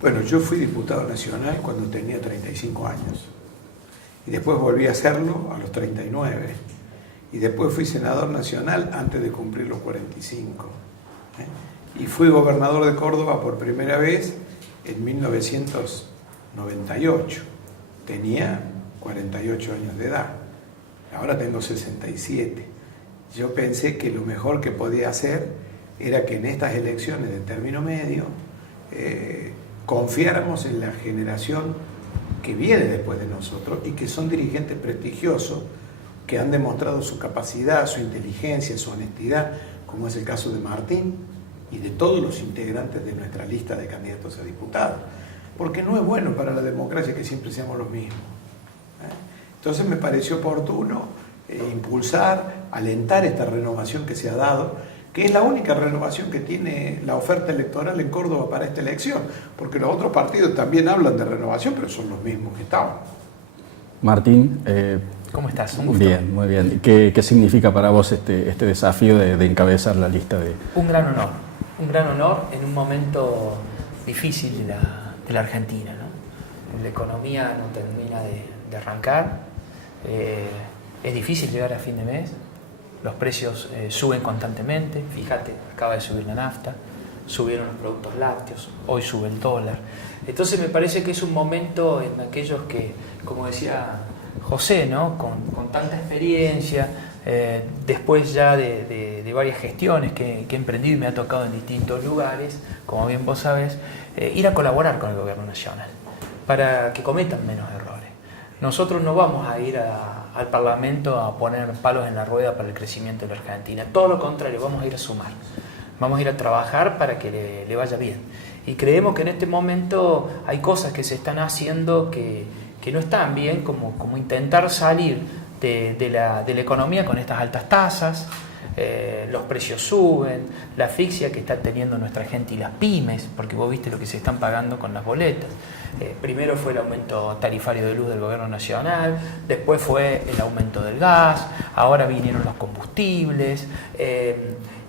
Bueno, yo fui diputado nacional cuando tenía 35 años y después volví a hacerlo a los 39 y después fui senador nacional antes de cumplir los 45. Y fui gobernador de Córdoba por primera vez en 1998. Tenía 48 años de edad, ahora tengo 67. Yo pensé que lo mejor que podía hacer era que en estas elecciones de término medio confiáramos en la generación que viene después de nosotros y que son dirigentes prestigiosos que han demostrado su capacidad, su inteligencia, su honestidad, como es el caso de Martín y de todos los integrantes de nuestra lista de candidatos a diputados, porque no es bueno para la democracia que siempre seamos los mismos. Entonces me pareció oportuno impulsar, alentar esta renovación que se ha dado, que es la única renovación que tiene la oferta electoral en Córdoba para esta elección, porque los otros partidos también hablan de renovación, pero son los mismos que estaban. Martín, ¿cómo estás? Un gusto. Bien, muy bien. ¿Qué significa para vos este desafío de encabezar la lista de...? Un gran honor en un momento difícil de la Argentina, ¿no? La economía no termina de arrancar, es difícil llegar a fin de mes, los precios suben constantemente, fíjate, acaba de subir la nafta, subieron los productos lácteos, hoy sube el dólar. Entonces me parece que es un momento en aquellos que, como decía José, ¿no? con tanta experiencia, después ya de varias gestiones que he emprendido y me ha tocado en distintos lugares, como bien vos sabés, ir a colaborar con el gobierno nacional para que cometan menos errores. Nosotros no vamos a ir al Parlamento a poner palos en la rueda para el crecimiento de la Argentina, todo lo contrario, vamos a ir a sumar, vamos a ir a trabajar para que le vaya bien. Y creemos que en este momento hay cosas que se están haciendo que no están bien, como intentar salir de la economía con estas altas tasas, los precios suben, la asfixia que está teniendo nuestra gente y las pymes, porque vos viste lo que se están pagando con las boletas. Primero fue el aumento tarifario de luz del gobierno nacional, después fue el aumento del gas, ahora vinieron los combustibles,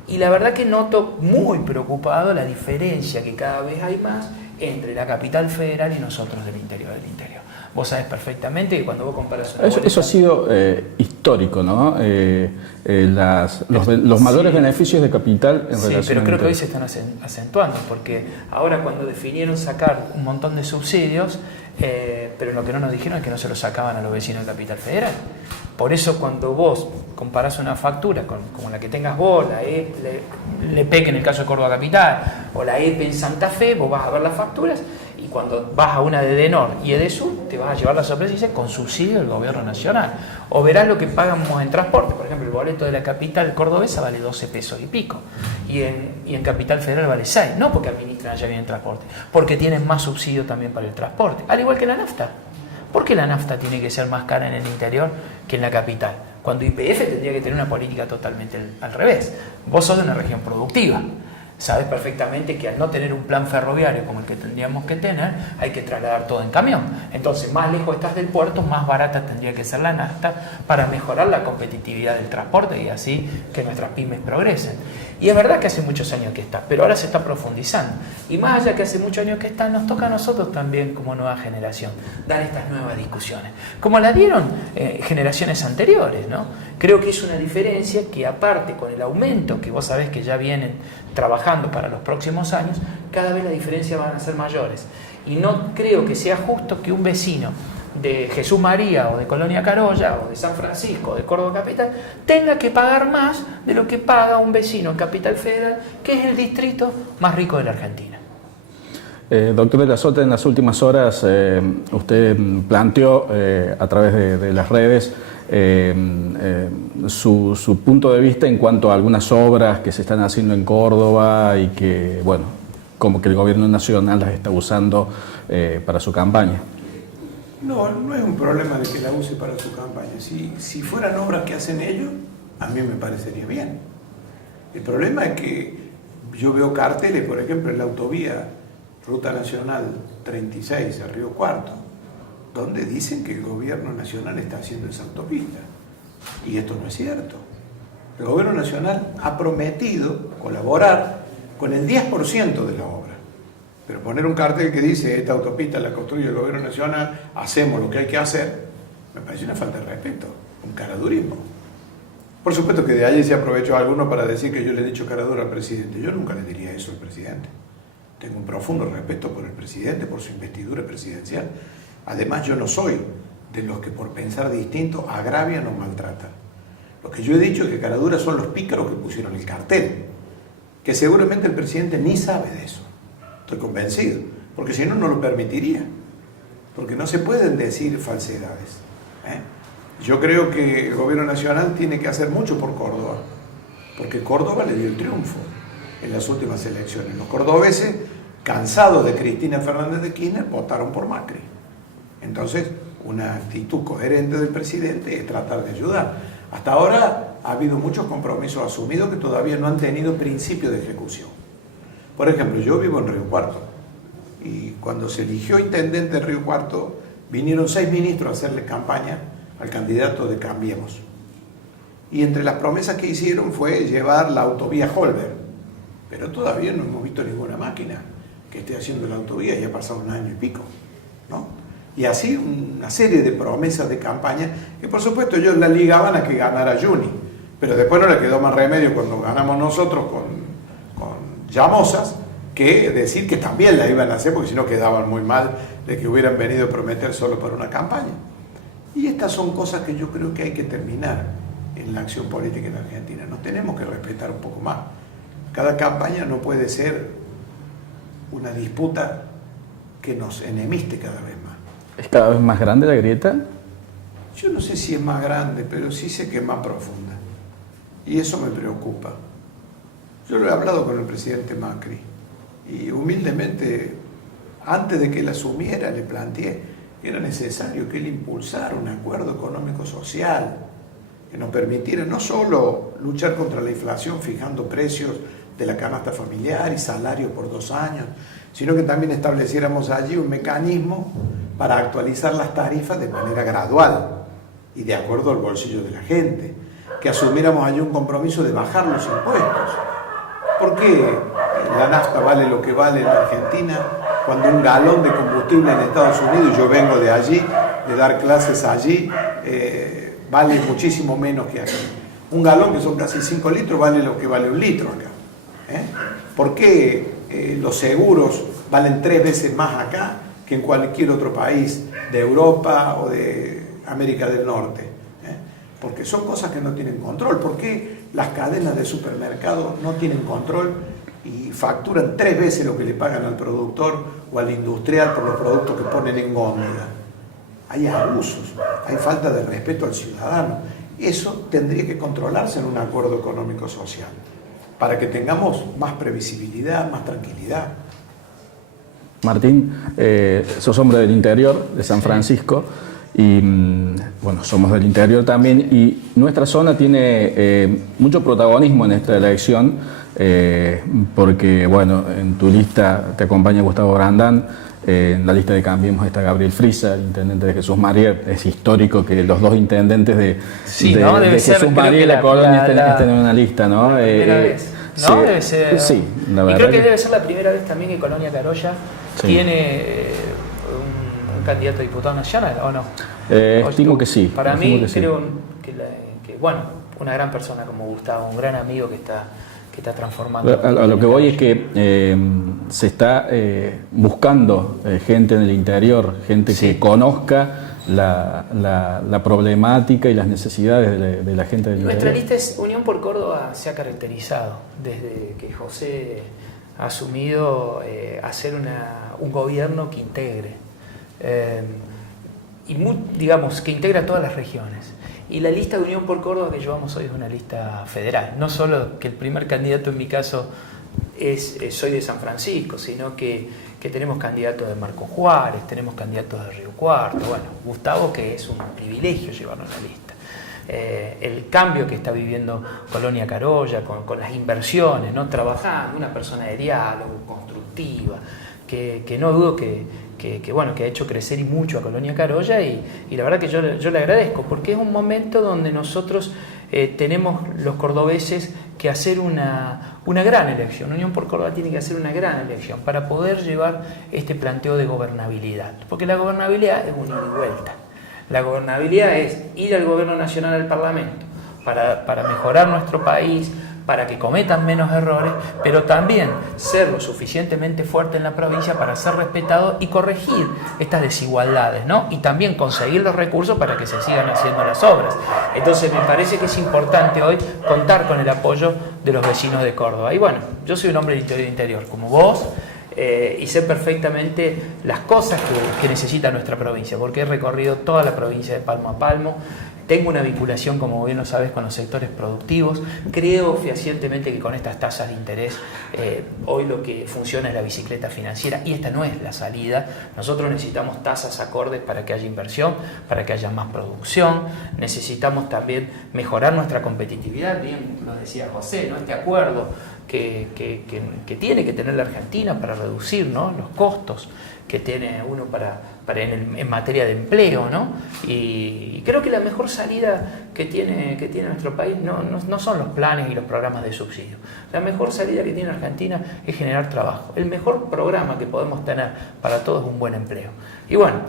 y la verdad que noto muy preocupado la diferencia que cada vez hay más entre la capital federal y nosotros del interior del interior. Vos sabés perfectamente que cuando vos comparas una boleta, eso ha sido histórico, ¿no? Los mayores beneficios de capital en relación. Sí, pero creo que hoy se están acentuando, porque ahora cuando definieron sacar un montón de subsidios, pero lo que no nos dijeron es que no se los sacaban a los vecinos de Capital Federal. Por eso cuando vos comparás una factura como la que tengas vos, la LEPEC en el caso de Córdoba Capital, o la EPE en Santa Fe, vos vas a ver las facturas, y cuando vas a una de Edenor y Edesur, te vas a llevar la sorpresa y dice con subsidio del gobierno nacional. O verás lo que pagamos en transporte. Por ejemplo, el boleto de la capital cordobesa vale 12 pesos y pico. Y en Capital Federal vale 6. No porque administran allá bien el transporte, porque tienen más subsidio también para el transporte. Al igual que la nafta. ¿Por qué la nafta tiene que ser más cara en el interior que en la capital? Cuando YPF tendría que tener una política totalmente al revés. Vos sos de una región productiva. Sabes perfectamente que al no tener un plan ferroviario como el que tendríamos que tener, hay que trasladar todo en camión. Entonces, más lejos estás del puerto, más barata tendría que ser la nafta para mejorar la competitividad del transporte y así que nuestras pymes progresen. Y es verdad que hace muchos años que está, pero ahora se está profundizando. Y más allá que hace muchos años que está, nos toca a nosotros también como nueva generación dar estas nuevas discusiones. Como la dieron generaciones anteriores, ¿no? Creo que es una diferencia que aparte con el aumento que vos sabés que ya vienen trabajando para los próximos años, cada vez las diferencias van a ser mayores. Y no creo que sea justo que un vecino de Jesús María o de Colonia Carolla o de San Francisco o de Córdoba Capital tenga que pagar más de lo que paga un vecino en Capital Federal, que es el distrito más rico de la Argentina. Doctor de la Sota, en las últimas horas usted planteó a través de las redes su punto de vista en cuanto a algunas obras que se están haciendo en Córdoba y que, bueno, como que el gobierno nacional las está usando para su campaña. No es un problema de que la use para su campaña. Si fueran obras que hacen ellos, a mí me parecería bien. El problema es que yo veo carteles, por ejemplo, en la autovía Ruta Nacional 36 a Río Cuarto, donde dicen que el gobierno nacional está haciendo esa autopista. Y esto no es cierto. El gobierno nacional ha prometido colaborar con el 10% de la obra. Pero poner un cartel que dice esta autopista la construye el gobierno nacional, hacemos lo que hay que hacer, me parece una falta de respeto, un caradurismo. Por supuesto que de allí se aprovechó alguno para decir que yo le he dicho caradura al presidente. Yo nunca le diría eso al presidente. Tengo un profundo respeto por el presidente, por su investidura presidencial. Además, yo no soy de los que por pensar distinto agravian o maltratan. Lo que yo he dicho es que caraduras son los pícaros que pusieron el cartel, que seguramente el presidente ni sabe de eso. Estoy convencido, porque si no, no lo permitiría. Porque no se pueden decir falsedades. Yo creo que el gobierno nacional tiene que hacer mucho por Córdoba, porque Córdoba le dio el triunfo en las últimas elecciones. Los cordobeses, cansados de Cristina Fernández de Kirchner, votaron por Macri. Entonces, una actitud coherente del presidente es tratar de ayudar. Hasta ahora ha habido muchos compromisos asumidos que todavía no han tenido principio de ejecución. Por ejemplo, yo vivo en Río Cuarto y cuando se eligió intendente de Río Cuarto vinieron 6 ministros a hacerle campaña al candidato de Cambiemos. Y entre las promesas que hicieron fue llevar la autovía Holberg, pero todavía no hemos visto ninguna máquina que esté haciendo la autovía, ya ha pasado un año y pico, ¿no? Y así una serie de promesas de campaña que por supuesto ellos la ligaban a que ganara Juni, pero después no le quedó más remedio cuando ganamos nosotros con Llamosas que decir que también la iban a hacer, porque si no quedaban muy mal de que hubieran venido a prometer solo para una campaña. Y estas son cosas que yo creo que hay que terminar en la acción política en Argentina. Nos tenemos que respetar un poco más. Cada campaña no puede ser una disputa que nos enemiste cada vez más. ¿Es cada vez más grande la grieta? Yo no sé si es más grande, pero sí sé que es más profunda. Y eso me preocupa. Yo lo he hablado con el presidente Macri y humildemente, antes de que él asumiera, le planteé que era necesario que él impulsara un acuerdo económico-social que nos permitiera no solo luchar contra la inflación fijando precios de la canasta familiar y salarios por 2 años, sino que también estableciéramos allí un mecanismo para actualizar las tarifas de manera gradual y de acuerdo al bolsillo de la gente, que asumiéramos allí un compromiso de bajar los impuestos. ¿Por qué la nafta vale lo que vale en Argentina cuando un galón de combustible en Estados Unidos, y yo vengo de allí, de dar clases allí, vale muchísimo menos que aquí? Un galón, que son casi 5 litros, vale lo que vale 1 litro acá. ¿Por qué los seguros valen 3 veces más acá que en cualquier otro país de Europa o de América del Norte? Porque son cosas que no tienen control. ¿Por qué las cadenas de supermercados no tienen control y facturan 3 veces lo que le pagan al productor o al industrial por los productos que ponen en góndola? Hay abusos, hay falta de respeto al ciudadano. Eso tendría que controlarse en un acuerdo económico-social para que tengamos más previsibilidad, más tranquilidad. Martín, sos hombre del interior, de San Francisco, y bueno, somos del interior también, y nuestra zona tiene mucho protagonismo en esta elección, porque bueno, en tu lista te acompaña Gustavo Grandán, en la lista de Cambiemos está Gabriel Frisa, el intendente de Jesús María. Es histórico que los 2 intendentes de Jesús María y la Colonia estén en una lista, ¿no? Primera vez. ¿No? Sí, Debe ser. Sí, la verdad. Y creo que debe ser la primera vez también que Colonia Carolla tiene un candidato a diputado nacional, ¿o no? Estimo que sí. Para mí, creo que, bueno, una gran persona como Gustavo, un gran amigo que está transformando. A lo que voy es que se está buscando gente en el interior, gente que conozca la problemática y las necesidades de la gente del interior. Nuestra lista es Unión por Córdoba, se ha caracterizado desde que José ha asumido hacer un gobierno que integre, digamos, que integra todas las regiones. Y la lista de Unión por Córdoba que llevamos hoy es una lista federal. No solo que el primer candidato en mi caso soy de San Francisco, sino que tenemos candidatos de Marco Juárez, tenemos candidatos de Río Cuarto. Bueno, Gustavo, que es un privilegio llevarlo a la lista. El cambio que está viviendo Colonia Carolla con las inversiones, ¿no? Trabajando, una persona de diálogo, constructiva, que no dudo que ha hecho crecer y mucho a Colonia Carolla, y la verdad que yo le agradezco, porque es un momento donde nosotros tenemos los cordobeses que hacer una gran elección. Unión por Córdoba tiene que hacer una gran elección para poder llevar este planteo de gobernabilidad. Porque la gobernabilidad es un ida y vuelta. La gobernabilidad es ir al gobierno nacional, al Parlamento, para mejorar nuestro país, para que cometan menos errores, pero también ser lo suficientemente fuerte en la provincia para ser respetado y corregir estas desigualdades, ¿no? Y también conseguir los recursos para que se sigan haciendo las obras. Entonces me parece que es importante hoy contar con el apoyo de los vecinos de Córdoba. Y bueno, yo soy un hombre del interior como vos, y sé perfectamente las cosas que necesita nuestra provincia, porque he recorrido toda la provincia de palmo a palmo. Tengo una vinculación, como bien lo sabes, con los sectores productivos. Creo fehacientemente que con estas tasas de interés hoy lo que funciona es la bicicleta financiera y esta no es la salida. Nosotros necesitamos tasas acordes para que haya inversión, para que haya más producción. Necesitamos también mejorar nuestra competitividad. Bien lo decía José, ¿no? Este acuerdo que tiene que tener la Argentina para reducir, ¿no?, los costos que tiene uno en materia de empleo, ¿no? Y creo que la mejor salida que tiene nuestro país no son los planes y los programas de subsidio. La mejor salida que tiene Argentina es generar trabajo. El mejor programa que podemos tener para todos es un buen empleo. Y bueno,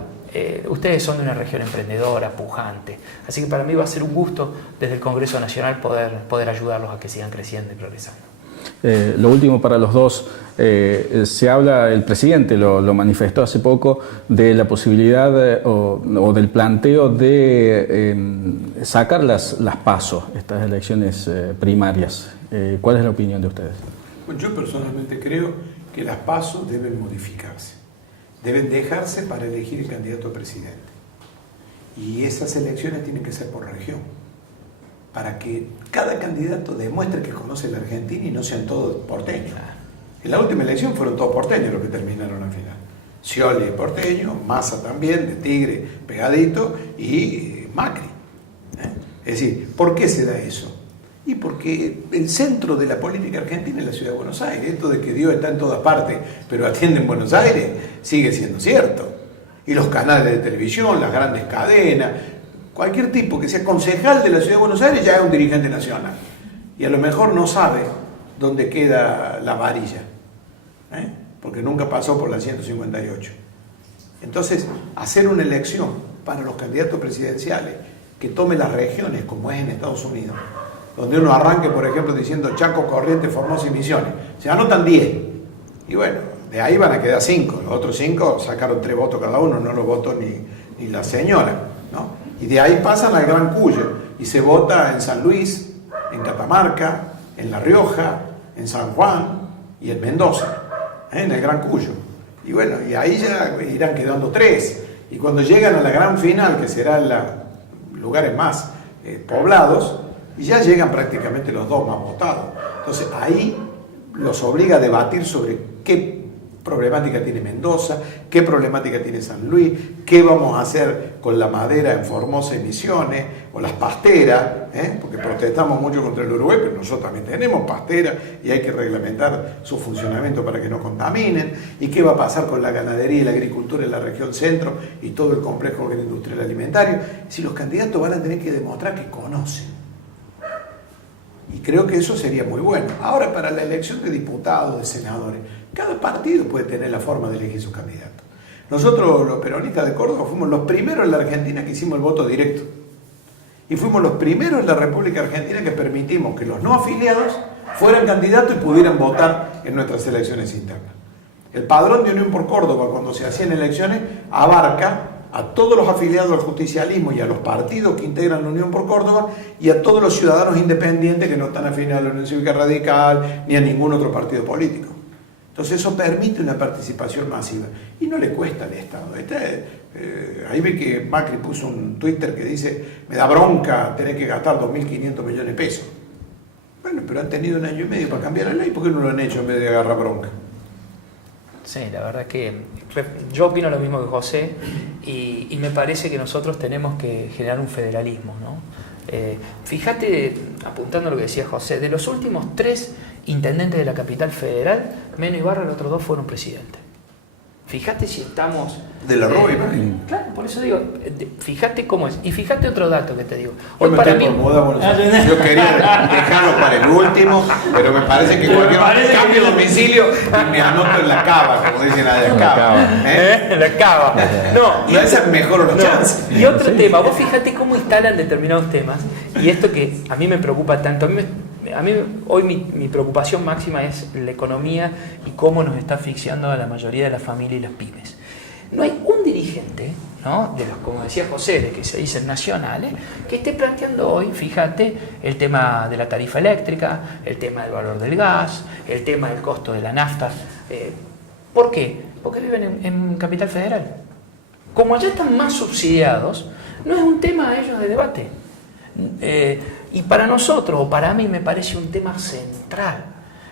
ustedes son de una región emprendedora, pujante, así que para mí va a ser un gusto desde el Congreso Nacional poder ayudarlos a que sigan creciendo y progresando. Lo último para los dos, se habla, el presidente lo manifestó hace poco, de la posibilidad o del planteo de sacar las PASO, estas elecciones primarias. ¿Cuál es la opinión de ustedes? Bueno, yo personalmente creo que las PASO deben modificarse, deben dejarse para elegir el candidato a presidente. Y esas elecciones tienen que ser por región, para que cada candidato demuestre que conoce la Argentina y no sean todos porteños. En la última elección fueron todos porteños los que terminaron al final. Scioli es porteño, Massa también, de Tigre, pegadito, y Macri. Es decir, ¿por qué se da eso? Y porque el centro de la política argentina es la ciudad de Buenos Aires. Esto de que Dios está en todas partes, pero atiende en Buenos Aires, sigue siendo cierto. Y los canales de televisión, las grandes cadenas, cualquier tipo que sea concejal de la ciudad de Buenos Aires ya es un dirigente nacional. Y a lo mejor no sabe dónde queda la varilla, porque nunca pasó por la 158. Entonces, hacer una elección para los candidatos presidenciales que tome las regiones, como es en Estados Unidos, donde uno arranque, por ejemplo, diciendo Chaco, Corrientes, Formosa y Misiones. Se anotan 10. Y bueno, de ahí van a quedar 5. Los otros 5 sacaron 3 votos cada uno, no los votó ni la señora, ¿no? Y de ahí pasan al Gran Cuyo y se vota en San Luis, en Catamarca, en La Rioja, en San Juan y en Mendoza, en el Gran Cuyo. Y bueno, y ahí ya irán quedando 3. Y cuando llegan a la gran final, que será en los lugares más poblados, ya llegan prácticamente los 2 más votados. Entonces ahí los obliga a debatir sobre qué problemática tiene Mendoza, qué problemática tiene San Luis, qué vamos a hacer con la madera en Formosa y Misiones, o las pasteras, porque protestamos mucho contra el Uruguay, pero nosotros también tenemos pasteras y hay que reglamentar su funcionamiento para que no contaminen, y qué va a pasar con la ganadería y la agricultura en la región centro y todo el complejo agroindustrial alimentario, si los candidatos van a tener que demostrar que conocen. Y creo que eso sería muy bueno. Ahora, para la elección de diputados, de senadores, cada partido puede tener la forma de elegir su candidato. Nosotros, los peronistas de Córdoba, fuimos los primeros en la Argentina que hicimos el voto directo. Y fuimos los primeros en la República Argentina que permitimos que los no afiliados fueran candidatos y pudieran votar en nuestras elecciones internas. El padrón de Unión por Córdoba, cuando se hacían elecciones, abarca a todos los afiliados al justicialismo y a los partidos que integran la Unión por Córdoba y a todos los ciudadanos independientes que no están afiliados a la Unión Cívica Radical ni a ningún otro partido político. Entonces eso permite una participación masiva y no le cuesta al Estado. Ahí ve que Macri puso un Twitter que dice: me da bronca tener que gastar 2.500 millones de pesos. Bueno, pero han tenido 1 año y medio para cambiar la ley, ¿por qué no lo han hecho en vez de agarrar bronca? Sí, la verdad que yo opino lo mismo que José y me parece que nosotros tenemos que generar un federalismo, ¿no? Fíjate, apuntando a lo que decía José, de los últimos 3 intendentes de la capital federal, Meno Ibarra, los otros 2 fueron presidentes. fíjate si estamos... De la Roy, claro, por eso digo, fíjate cómo es. Y fíjate otro dato que te digo. Hoy para mí, yo quería dejarlo para el último, pero me parece que cualquier cambio de domicilio y me anoto en la cava, como dicen la de la cava. La cava. No, y esa mejora los chances. Y otro tema, vos fíjate cómo instalan determinados temas, y esto que a mí me preocupa tanto, a mí hoy mi preocupación máxima es la economía y cómo nos está asfixiando a la mayoría de la familia y las pymes. No hay un dirigente, ¿no?, de los, como decía José, de que se dicen nacionales, que esté planteando hoy, fíjate, el tema de la tarifa eléctrica, el tema del valor del gas, el tema del costo de la nafta. ¿Por qué? Porque viven en Capital Federal. Como allá están más subsidiados, no es un tema a ellos de debate. Y para nosotros, o para mí, me parece un tema central,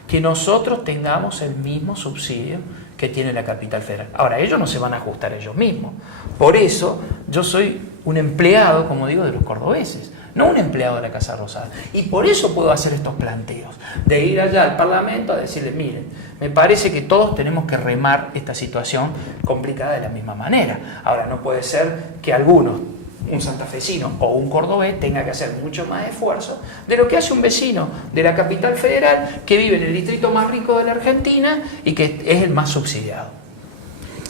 que nosotros tengamos el mismo subsidio que tiene la Capital Federal. Ahora, ellos no se van a ajustar ellos mismos. Por eso, yo soy un empleado, como digo, de los cordobeses, no un empleado de la Casa Rosada. Y por eso puedo hacer estos planteos, de ir allá al Parlamento a decirles, miren, me parece que todos tenemos que remar esta situación complicada de la misma manera. Ahora, no puede ser que algunos, un santafesino o un cordobés, tenga que hacer mucho más esfuerzo de lo que hace un vecino de la Capital Federal que vive en el distrito más rico de la Argentina y que es el más subsidiado.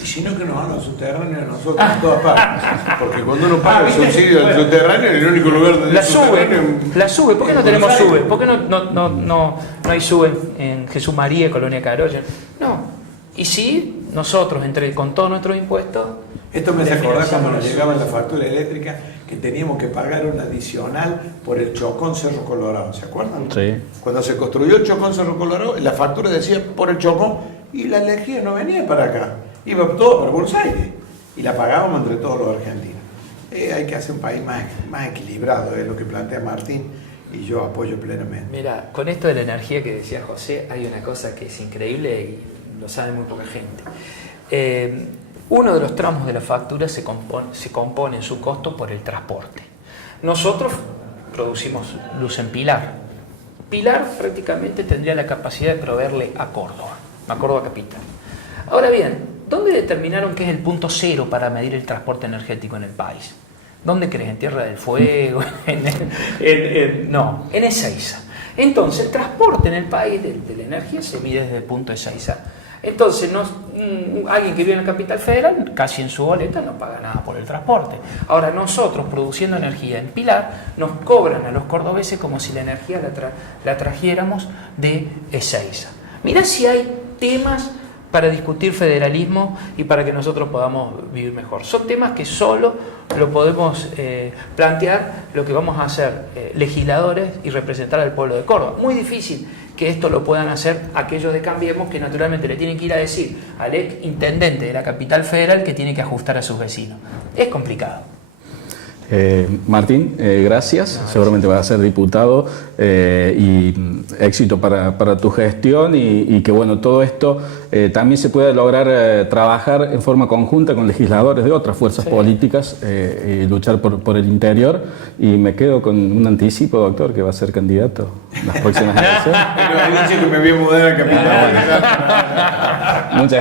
Y si no, que nos hagan subterráneos a nosotros en todas partes. Porque cuando uno paga el subsidio del subterráneo, es el único lugar donde la sube. ¿Por qué no tenemos sube? ¿Por qué no hay sube en Jesús María, Colonia Carolla? No. Y sí, nosotros, con todos nuestros impuestos... Esto me hace acordar cuando nos llegaba la factura eléctrica que teníamos que pagar un adicional por el Chocón Cerro Colorado, ¿se acuerdan? Sí. Cuando se construyó el Chocón Cerro Colorado, la factura decía por el Chocón y la energía no venía para acá, iba todo para Buenos Aires y la pagábamos entre todos los argentinos. Hay que hacer un país más equilibrado, es lo que plantea Martín y yo apoyo plenamente. Mira, con esto de la energía que decía José, hay una cosa que es increíble y lo sabe muy poca gente. Uno de los tramos de la factura se compone en su costo por el transporte. Nosotros producimos luz en Pilar. Pilar prácticamente tendría la capacidad de proveerle a Córdoba capital. Ahora bien, ¿dónde determinaron que es el punto cero para medir el transporte energético en el país? ¿Dónde crees? ¿En Tierra del Fuego? No, en Ezeiza. Entonces, el transporte en el país de la energía se mide desde el punto de Ezeiza. Entonces, alguien que vive en la Capital Federal, casi en su boleta, no paga nada por el transporte. Ahora, nosotros, produciendo energía en Pilar, nos cobran a los cordobeses como si la energía la trajéramos de Ezeiza. Mirá si hay temas para discutir federalismo y para que nosotros podamos vivir mejor. Son temas que solo lo podemos plantear lo que vamos a hacer legisladores y representar al pueblo de Córdoba. Muy difícil que esto lo puedan hacer aquellos de Cambiemos, que naturalmente le tienen que ir a decir al ex intendente de la Capital Federal que tiene que ajustar a sus vecinos. Es complicado. Martín, gracias. Seguramente vas a ser diputado y éxito para tu gestión y que bueno, todo esto también se pueda lograr trabajar en forma conjunta con legisladores de otras fuerzas políticas y luchar por el interior. Y me quedo con un anticipo, doctor, que va a ser candidato en las próximas elecciones. Pero que me voy a mudar a Capital. Muchas